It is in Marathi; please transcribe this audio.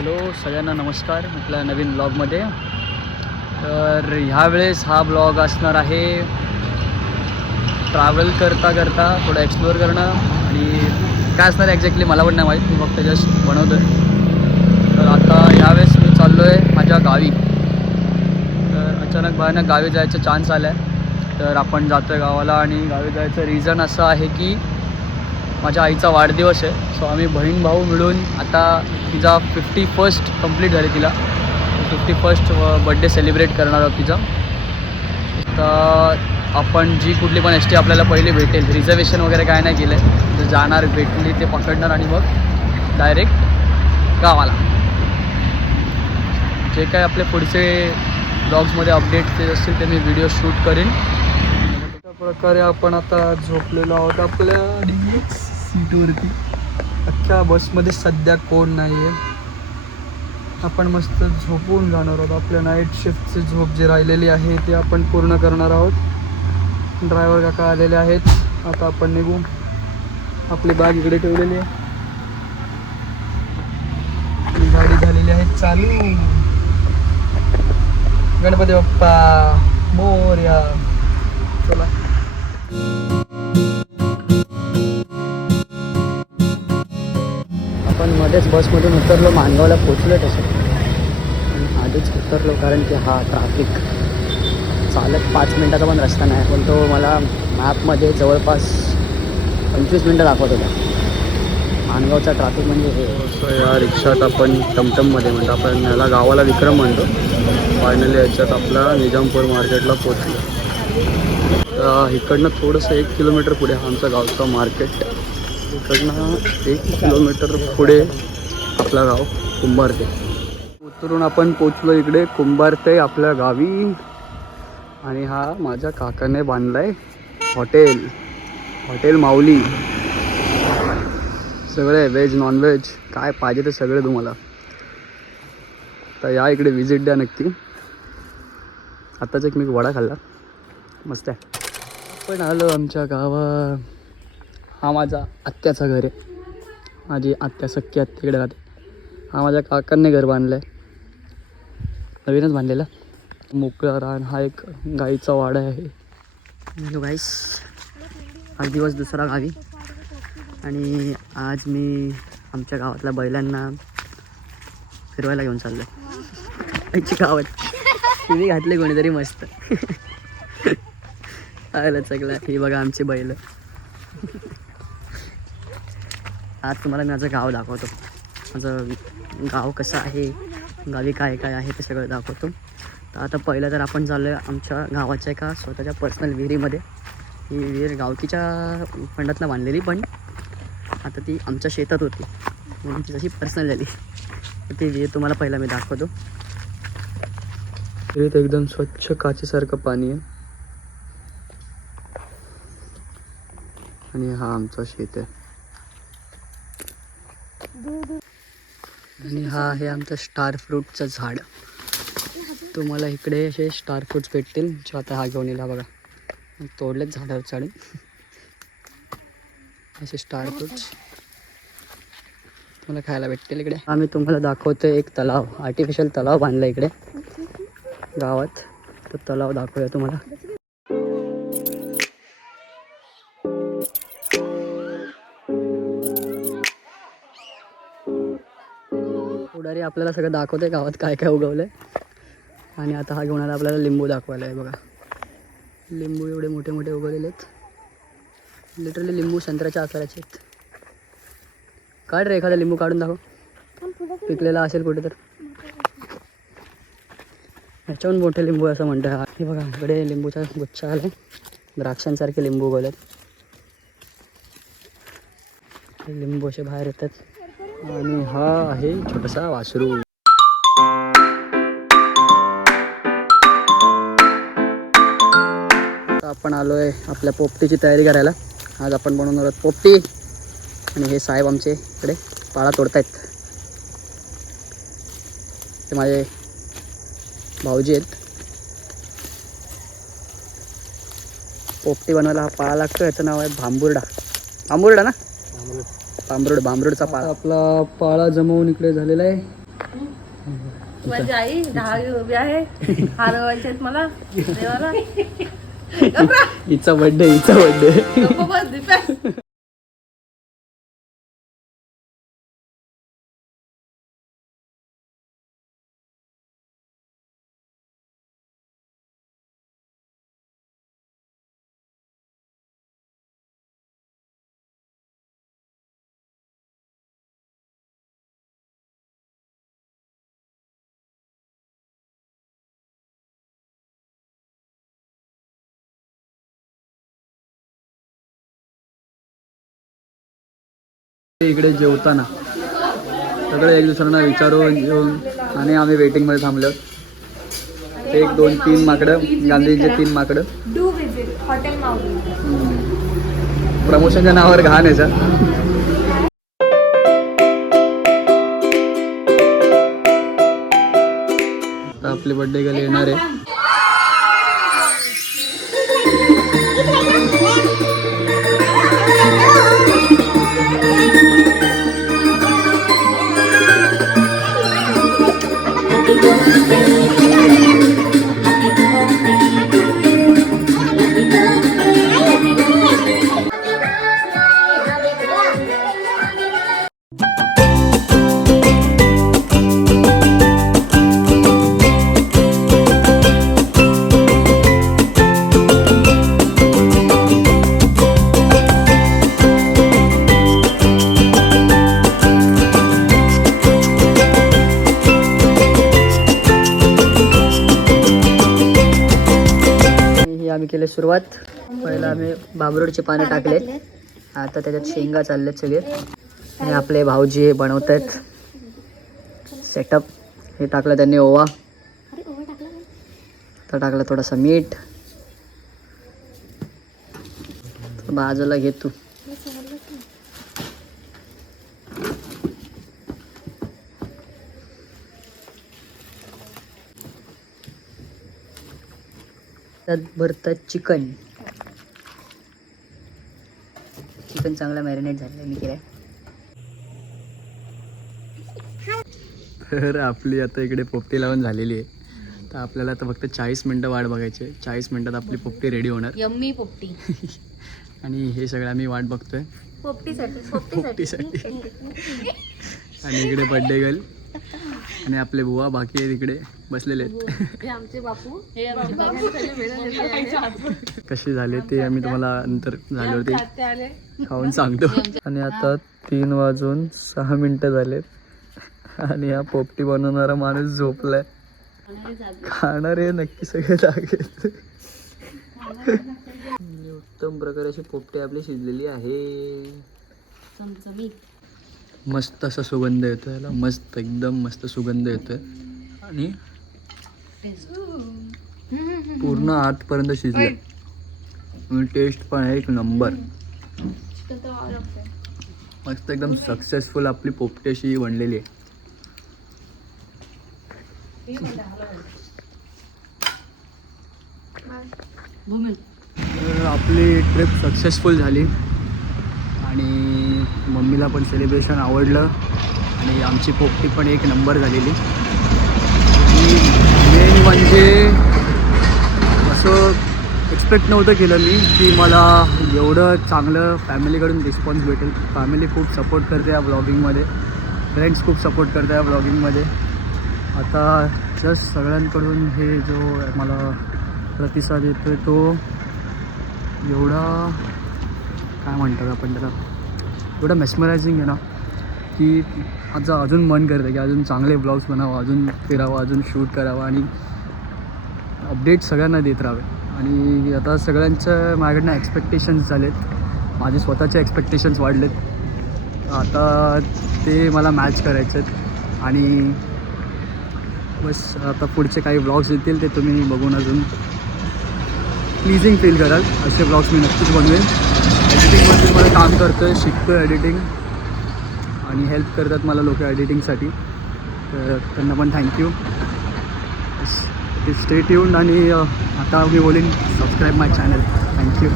हॅलो सगळ्यांना नमस्कार आपल्या नवीन ब्लॉगमध्ये. तर ह्यावेळेस हा ब्लॉग असणार आहे ट्रॅव्हल करता करता थोडं एक्सप्लोअर करणं आणि काय असणार आहे एक्झॅक्टली मला पण नाही माहीत, मी फक्त जस्ट बनवतो आहे. तर आता ह्यावेळेस मी चाललो आहे माझ्या गावी. तर अचानक भयानक गावी जायचा चान्स आला आहे. तर आपण जातो आहे गावाला आणि गावी जायचं रिझन असं आहे की माझ्या आईचा वाढदिवस आहे. सो आम्ही बहीण भाऊ मिळून आता तिचा 51st कंप्लीट झाली, तिला 51st बड्डे सेलिब्रेट करणार आहोत तिचा. तर आपण जी कुठली पण ST आपल्याला पहिली भेटेल, रिझर्वेशन वगैरे काय नाही केलं आहे, तर जाणार भेटली ते पकडणार आणि मग डायरेक्ट गावाला. जे काय आपले पुढचे ब्लॉग्समध्ये अपडेट ते असतील ते मी व्हिडिओ शूट करीन. अशा प्रकारे आपण आता झोपलेलो आहोत आपल्या सीटवरती. अख्ख्या बसमध्ये सध्या कोण नाही आहे. आपण मस्त झोपून जाणार आहोत. आपल्या नाईट शिफ्टची झोप जी राहिलेली आहे ते आपण पूर्ण करणार आहोत. ड्रायव्हर काका आलेले आहेत. आता आपण निघू. आपली बॅग इकडे ठेवलेली आहे. गाडी झालेली आहे चालू. गणपती बाप्पा मोरया. चला. आपण मध्येच बसमधून उतरलो, माणगावला पोचलो तसं आधीच उतरलो कारण की हा ट्रॅफिक चालत 5 मिनटाचा पण रस्ता नाही, पण तो मला मॅपमध्ये जवळपास 25 मिनटं दाखवत होता. माणगावचा ट्रॅफिक म्हणजे हे या रिक्षात आपण टमटममध्ये म्हणतो, आपण याला गावाला विक्रम म्हणतो. फायनली याच्यात आपला निजामपूर मार्केटला पोचलो. तर इकडनं थोडंसं 1 किलोमीटर पुढे हा आमचा गावचा मार्केट. इकडनं 1 किलोमीटर पुढे आपलं गाव कुंभारते. उतरून आपण पोचलो इकडे कुंभारते आपल्या गावी. आणि हा माझ्या काकाने बांधला आहे हॉटेल माऊली. सगळे व्हेज नॉनव्हेज काय पाहिजे ते सगळे तुम्हाला. तर या इकडे विजिट द्या नक्की. आत्ताच एक मी वडा खाल्ला, मस्त आहे. आपण आलो आमच्या गावात. हा माझा आत्याचा घर आहे. माझी आत्या सख्खी आत्याकडे राहते. हा माझ्या काकांनी घर बांधलं आहे, नवीनच बांधलेला. मोकळा रान. हा एक गाईचा वाडा आहे. हॅलो गाईस, आज दिवस दुसरा गावी आणि आज मी आमच्या गावातल्या बैलांना फिरवायला घेऊन चाललो आहे. आईची गावात टी घातले कोणीतरी मस्त. आलं सगळं. ही बघा आमची बैल. आज तुम्हाला मी माझं गाव दाखवतो. माझं गाव कसं आहे, गावी काय काय आहे ते सगळं दाखवतो. तर आता पहिलं तर आपण चाललो आहे आमच्या गावाच्या एका स्वतःच्या पर्सनल विहिरीमध्ये. ही विहीर गावकीच्या फंडातला बांधलेली, पण आता ती आमच्या शेतात होती म्हणून ती जशी पर्सनल झाली. तर ती विहीर तुम्हाला पहिला मी दाखवतो. विहिरीत एकदम स्वच्छ काचेसारखं पाणी आहे. आणि हा आमचा शेत आहे. आणि हा आहे आमचं स्टार फ्रूटचं झाड. तुम्हाला इकडे असे स्टार फ्रूट्स भेटतील. जो आता हा घेऊन येला बघा, तोडलेच झाडावर चढून असे स्टार फ्रूट्स तुम्हाला खायला भेटतील इकडे. आम्ही तुम्हाला दाखवतो एक तलाव, आर्टिफिशियल तलाव बांधला इकडे गावात. तो तलाव दाखवूया तुम्हाला. पुढारी आपल्याला सगळं दाखवते गावात काय काय उगवलं आहे. आणि आता हा घेऊन आला आपल्याला लिंबू दाखवायला आहे बघा. लिंबू एवढे मोठे मोठे उगवलेले आहेत. लिटरली लिंबू संत्र्याच्या आकाराचे आहेत. काढ रे एखादा लिंबू काढून दाखव. पिकलेला असेल कुठे तर. ह्याच्याहून मोठे लिंबू असं म्हणतात. हे बघा इकडे लिंबूचा गुच्छा आला. द्राक्षांसारखे लिंबू उगवलेत. लिंबू असे बाहेर येतात. आणि हा आहे छोटासा वासरू. आता आपण आलो आहे आपल्या पोपटीची तयारी करायला. आज आपण बनवणार आहोत पोपटी. आणि हे साहेब आमचे इकडे पाळा तोडतायत. ते माझे भाऊजी आहेत. पोपटी बनवायला हा पाळा लागतो. याचं नाव आहे भांबुर्डा. भांबुर्डा ना, बांबरूडचा पाळा. आपला पाळा जमवून इकडे झालेला आहे. माझी आई दहावी उभी आहे. हार व्हायचे आहेत मला देवाला. हिचा बर्थडे गप्प बस दीपा. इकडे जेवताना सगळे एक दुसऱ्यांना विचारून येऊन आणि आम्ही वेटिंगमध्ये थांबलो. 1 2 3 माकडं, गांधीचे 3 माकडं. डू विजिट हॉटेल माऊली. प्रमोशनच्या नावावर घाण आहे सर. आपले बर्थडे गेले येणार आहे. आम्ही केले सुरुवात. पहिला आम्ही बाबरोडचे पानं टाकले. आता त्याच्यात शेंगा चाललेत सगळे. आणि आपले भाऊजी हे बनवत आहेत सेटअप. हे टाकलं त्यांनी ओवा. तर टाकलं थोडासा मीठ. बाजूला घे तू. त्यात भरतात चिकन. चिकन चांगला मॅरिनेट झालेलं मी केलंय. तर आपली आता इकडे पोपटी लावून झालेली आहे. तर आपल्याला आता फक्त 40 मिनटं वाट बघायची आहे. 40 मिनटात आपली पोपटी रेडी होणार. यम्मी पोपटी. आणि हे सगळं आम्ही वाट बघतोय पोपटीसाठी. आणि इकडे बर्थडे गर्ल आणि आपले बुवा बाकी आहेत इकडे बसलेले आहेत. आमचे बापू. कशी झाले ते आम्ही तुम्हाला नंतर झाल्यावरती खाऊन सांगतो. आणि आता 3 वाजून 6 मिनटं झालेत आणि हा पोपटी बनवणारा माणूस झोपलाय. खाणारे नक्की सगळे लागेल. उत्तम प्रकारे अशी पोपटी आपली शिजलेली आहे. मस्त असा सुगंध येतोय याला. मस्त एकदम मस्त सुगंध येतोय. आणि पूर्ण आतपर्यंत शिजले. टेस्ट पण आहे 1 नंबर. मस्त एकदम सक्सेसफुल आपली पोपटी अशी बनलेली आहे. तर आपली ट्रिप सक्सेसफुल झाली आणि मम्मीला पण सेलिब्रेशन आवडलं आणि आमची पोपटी पण 1 नंबर झालेली. मेन म्हणजे असं एक्सपेक्ट नव्हतं केलं मी की मला एवढं चांगलं फॅमिलीकडून रिस्पॉन्स भेटेल. फॅमिली खूप सपोर्ट करते या ब्लॉगिंगमध्ये. फ्रेंड्स खूप सपोर्ट करते या ब्लॉगिंगमध्ये. आता जस्ट सगळ्यांकडून हे जो मला प्रतिसाद येतो तो एवढा काय म्हणतात आपण त्याला, एवढा मेस्मरायझिंग आहे ना की माझं अजून मन करतं की अजून चांगले ब्लॉग्स बनावं, अजून फिरावं, अजून शूट करावं आणि अपडेट सगळ्यांना देत राहावे. आणि आता सगळ्यांचं माझ्याकडनं एक्सपेक्टेशन्स झालेत. माझे स्वतःचे एक्सपेक्टेशन्स वाढलेत. आता ते मला मॅच करायचे आहेत आणि बस आता पुढचे काही ब्लॉग्स येतील ते तुम्ही बघून अजून प्लीजिंग फील कराल. असे ब्लॉग्स मी नक्कीच बनवेन. एडिटिंगमध्ये मला काम करतो आहे, शिकतो आहे एडिटिंग आणि हेल्प करतात मला लोक एडिटिंगसाठी. तर त्यांना पण थँक्यू. स्टे ट्यून्ड आणि आता मी बोलीन सबस्क्राईब माय चॅनल. थँक्यू.